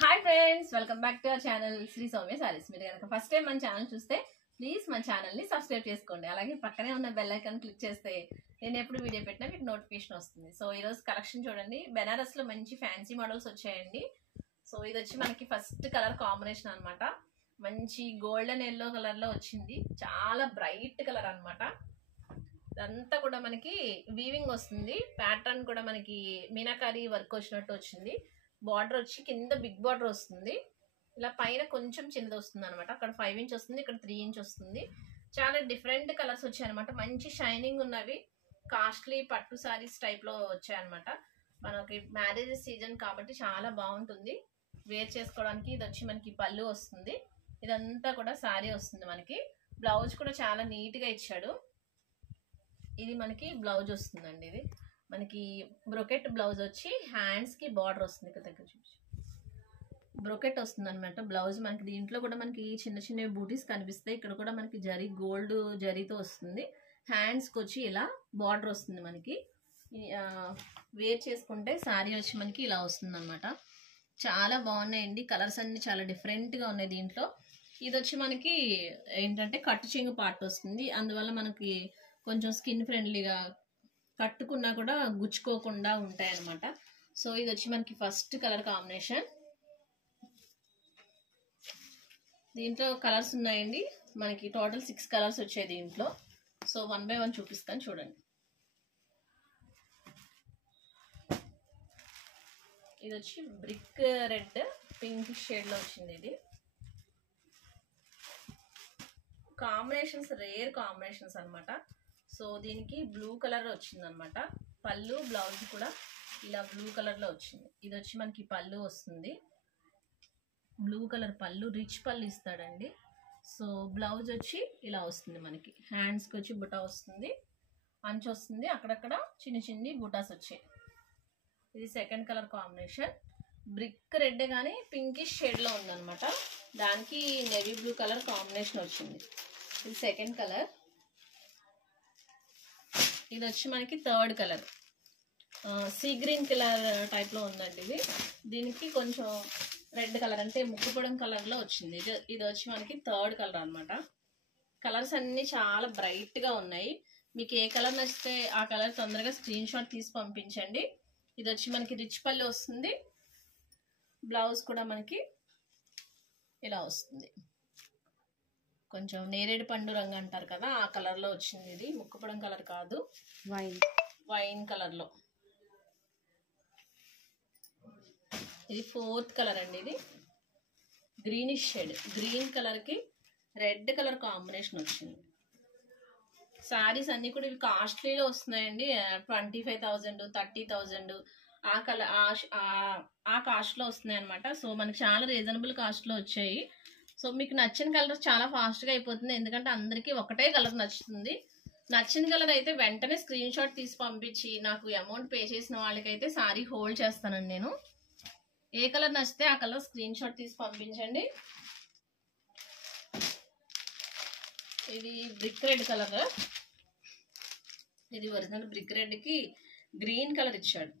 Hi friends, welcome back to our channel Shri Soumya sarees. మీరు కనుక first time మన channel చూస్తే ప్లీజ్ మన ఛానల్ని సబ్స్క్రైబ్ చేసుకోండి. అలాగే పక్కనే ఉన్న బెల్ ఐకాన్ క్లిక్ చేస్తే నేను ఎప్పుడు వీడియో పెట్టినా మీకు నోటిఫికేషన్ వస్తుంది. సో ఈరోజు కలెక్షన్ చూడండి, బెనారస్లో మంచి ఫ్యాన్సీ మోడల్స్ వచ్చాయండి. సో ఇది వచ్చి మనకి ఫస్ట్ కలర్ కాంబినేషన్ అనమాట. మంచి గోల్డెన్ ఎల్లో కలర్లో వచ్చింది, చాలా బ్రైట్ కలర్ అనమాట. ఇదంతా కూడా మనకి వీవింగ్ వస్తుంది, ప్యాటర్న్ కూడా మనకి మీనాకారి వర్క్ వచ్చినట్టు వచ్చింది. బార్డర్ వచ్చి కింద బిగ్ బార్డర్ వస్తుంది, ఇలా పైన కొంచెం చిన్నది వస్తుంది అనమాట. అక్కడ 5 ఇంచ్ వస్తుంది, ఇక్కడ 3 ఇంచ్ వస్తుంది. చాలా డిఫరెంట్ కలర్స్ వచ్చాయి అనమాట, మంచి షైనింగ్ ఉన్నవి. కాస్ట్లీ పట్టు సారీస్ టైప్లో వచ్చాయన్నమాట. మనకి మ్యారేజ్ సీజన్ కాబట్టి చాలా బాగుంటుంది వేర్ చేసుకోవడానికి. ఇది వచ్చి మనకి పళ్ళు వస్తుంది, ఇదంతా కూడా సారీ వస్తుంది మనకి. బ్లౌజ్ కూడా చాలా నీట్గా ఇచ్చాడు. ఇది మనకి బ్లౌజ్ వస్తుందండి. ఇది మనకి బ్రొకెట్ బ్లౌజ్ వచ్చి హ్యాండ్స్కి బార్డర్ వస్తుంది, ఇక్కడ దగ్గర చూసి బ్రొకెట్ వస్తుంది అనమాట బ్లౌజ్. మనకి దీంట్లో కూడా మనకి చిన్న చిన్న బూటీస్ కనిపిస్తాయి. ఇక్కడ కూడా మనకి జరీ గోల్డ్ జరీతో వస్తుంది. హ్యాండ్స్కి వచ్చి ఇలా బార్డర్ వస్తుంది మనకి. వేర్ చేసుకుంటే శారీ వచ్చి మనకి ఇలా వస్తుంది అనమాట. చాలా బాగున్నాయండి, కలర్స్ అన్ని చాలా డిఫరెంట్గా ఉన్నాయి దీంట్లో. ఇది వచ్చి మనకి ఏంటంటే కట్టు చెంగు పార్ట్ వస్తుంది, అందువల్ల మనకి కొంచెం స్కిన్ ఫ్రెండ్లీగా కట్టుకున్నా కూడా గుచ్చుకోకుండా ఉంటాయి అన్నమాట. సో ఇది వచ్చి మనకి ఫస్ట్ కలర్ కాంబినేషన్. దీంట్లో కలర్స్ ఉన్నాయండి మనకి, టోటల్ 6 కలర్స్ వచ్చాయి దీంట్లో. సో 1 బై 1 చూపిస్తాను చూడండి. ఇది వచ్చి బ్రిక్ రెడ్ పింక్ షేడ్లో వచ్చింది. ఇది కాంబినేషన్స్ రేర్ కాంబినేషన్స్ అనమాట. సో దీనికి బ్లూ కలర్ వచ్చింది అనమాట. పళ్ళు బ్లౌజ్ కూడా ఇలా బ్లూ కలర్లో వచ్చింది. ఇది వచ్చి మనకి పళ్ళు వస్తుంది, బ్లూ కలర్ పళ్ళు, రిచ్ పళ్ళు ఇస్తాడండి. సో బ్లౌజ్ వచ్చి ఇలా వస్తుంది మనకి. హ్యాండ్స్కి వచ్చి బుటా వస్తుంది, అంచు వస్తుంది, అక్కడక్కడ చిన్న చిన్ని బుటాస్ వచ్చాయి. ఇది second colour combination. Brick red కానీ పింకిష్ షేడ్లో ఉందన్నమాట, దానికి నేవీ బ్లూ కలర్ కాంబినేషన్ వచ్చింది. ఇది సెకండ్ కలర్. ఇది వచ్చి మనకి third colour, sea green colour టైప్లో ఉందండి ఇది. దీనికి కొంచెం రెడ్ కలర్ అంటే ముక్కుపొడం కలర్లో వచ్చింది. ఇది వచ్చి మనకి థర్డ్ కలర్ అనమాట. కలర్స్ అన్నీ చాలా బ్రైట్గా ఉన్నాయి. మీకు ఏ కలర్ నచ్చితే ఆ కలర్ తొందరగా స్క్రీన్ షాట్ తీసి పంపించండి. ఇది వచ్చి మనకి రిచ్ పళ్ళు వస్తుంది, బ్లౌజ్ కూడా మనకి ఇలా వస్తుంది. కొంచెం నేరేడు పండు రంగు అంటారు కదా, ఆ కలర్లో వచ్చింది. ఇది ముక్కుపొడం కలర్ కాదు, వైన్ కలర్లో. ఇది ఫోర్త్ కలర్ అండి. ఇది గ్రీనిష్ షేడ్, గ్రీన్ కలర్కి రెడ్ కలర్ కాంబినేషన్ వచ్చింది. శారీస్ అన్నీ కూడా ఇవి కాస్ట్లీలో వస్తున్నాయండి. 25,000 30,000 ఆ కలర్ ఆ కాస్ట్లో వస్తున్నాయి అనమాట. సో మనకి చాలా రీజనబుల్ కాస్ట్లో వచ్చాయి. సో మీకు నచ్చిన కలర్ చాలా ఫాస్ట్గా అయిపోతుంది, ఎందుకంటే అందరికీ ఒకటే కలర్ నచ్చుతుంది. నచ్చిన కలర్ అయితే వెంటనే స్క్రీన్ షాట్ తీసి పంపించి నాకు అమౌంట్ పే చేసిన వాళ్ళకైతే శారీ హోల్డ్ చేస్తానండి నేను. ఏ కలర్ నచ్చితే ఆ కలర్ స్క్రీన్ షాట్ తీసి పంపించండి. ఇది బ్రిక్ రెడ్ కలర్. ఇది ఒరిజినల్ బ్రిక్ రెడ్కి గ్రీన్ కలర్ ఇచ్చాడు.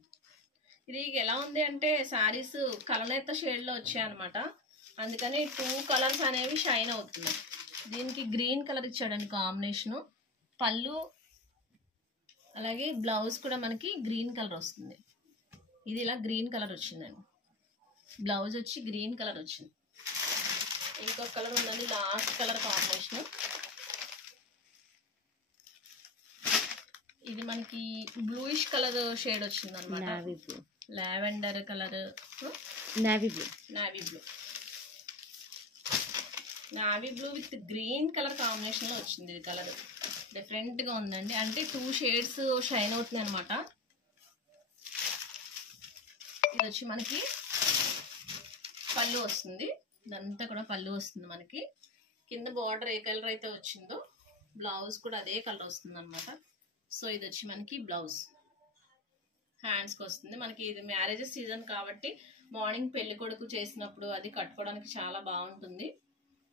ఇది ఎలా ఉంది అంటే శారీస్ కలనేత షేడ్లో వచ్చాయన్నమాట, అందుకని 2 కలర్స్ అనేవి షైన్ అవుతున్నాయి. దీనికి గ్రీన్ కలర్ ఇచ్చాడండి కాంబినేషను. పళ్ళు అలాగే బ్లౌజ్ కూడా మనకి గ్రీన్ కలర్ వస్తుంది. ఇది ఇలా గ్రీన్ కలర్ వచ్చిందండి, బ్లౌజ్ వచ్చి గ్రీన్ కలర్ వచ్చింది. ఇంకొక కలర్ ఉందండి, లాస్ట్ కలర్ కాంబినేషను. ఇది మనకి బ్లూయిష్ కలర్ షేడ్ వచ్చింది అనమాట, lavender colour, navy blue with green colour కాంబినేషన్లో వచ్చింది. ఇది కలర్ డిఫరెంట్గా ఉందండి, అంటే 2 షేడ్స్ షైన్ అవుతుంది అనమాట. ఇది వచ్చి మనకి పళ్ళు వస్తుంది, ఇదంతా కూడా పళ్ళు వస్తుంది మనకి. కింద బార్డర్ ఏ కలర్ అయితే వచ్చిందో బ్లౌజ్ కూడా అదే కలర్ వస్తుంది అనమాట. సో ఇది వచ్చి మనకి బ్లౌజ్, హ్యాండ్స్కి వస్తుంది మనకి. ఇది మ్యారేజ్ సీజన్ కాబట్టి మార్నింగ్ పెళ్లి కొడుకు చేసినప్పుడు అది కట్టుకోవడానికి చాలా బాగుంటుంది.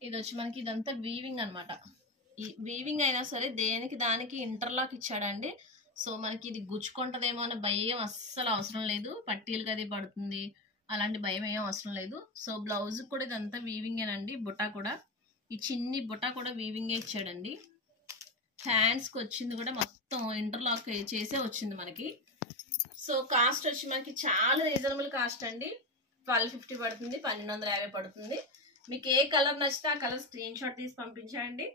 ఇది వచ్చి మనకి ఇదంతా వీవింగ్ అనమాట. ఈ వీవింగ్ అయినా సరే దేనికి దానికి ఇంటర్లాక్ ఇచ్చాడండి. సో మనకి ఇది గుచ్చుకుంటదేమో అనే భయం అస్సలు అవసరం లేదు, పట్టీలకు అది పడుతుంది అలాంటి భయం ఏం అవసరం లేదు. సో బ్లౌజ్ కూడా ఇదంతా వీవింగేనండి. బుటా కూడా ఈ చిన్ని బుటా కూడా వీవింగే ఇచ్చాడండి. హ్యాండ్స్కి వచ్చింది కూడా మొత్తం ఇంటర్లాక్ చేసే వచ్చింది మనకి. సో కాస్ట్ వచ్చి మనకి చాలా రీజనబుల్ కాస్ట్ అండి. 1250 పడుతుంది, 1250 పడుతుంది. మీకు ఏ కలర్ నచ్చితే ఆ కలర్ స్క్రీన్ షాట్ తీసి పంపించండి.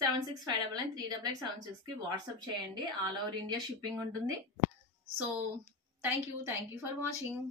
7659938876కి వాట్సాప్ చేయండి. ఆల్ ఓవర్ ఇండియా షిప్పింగ్ ఉంటుంది. So thank you for watching.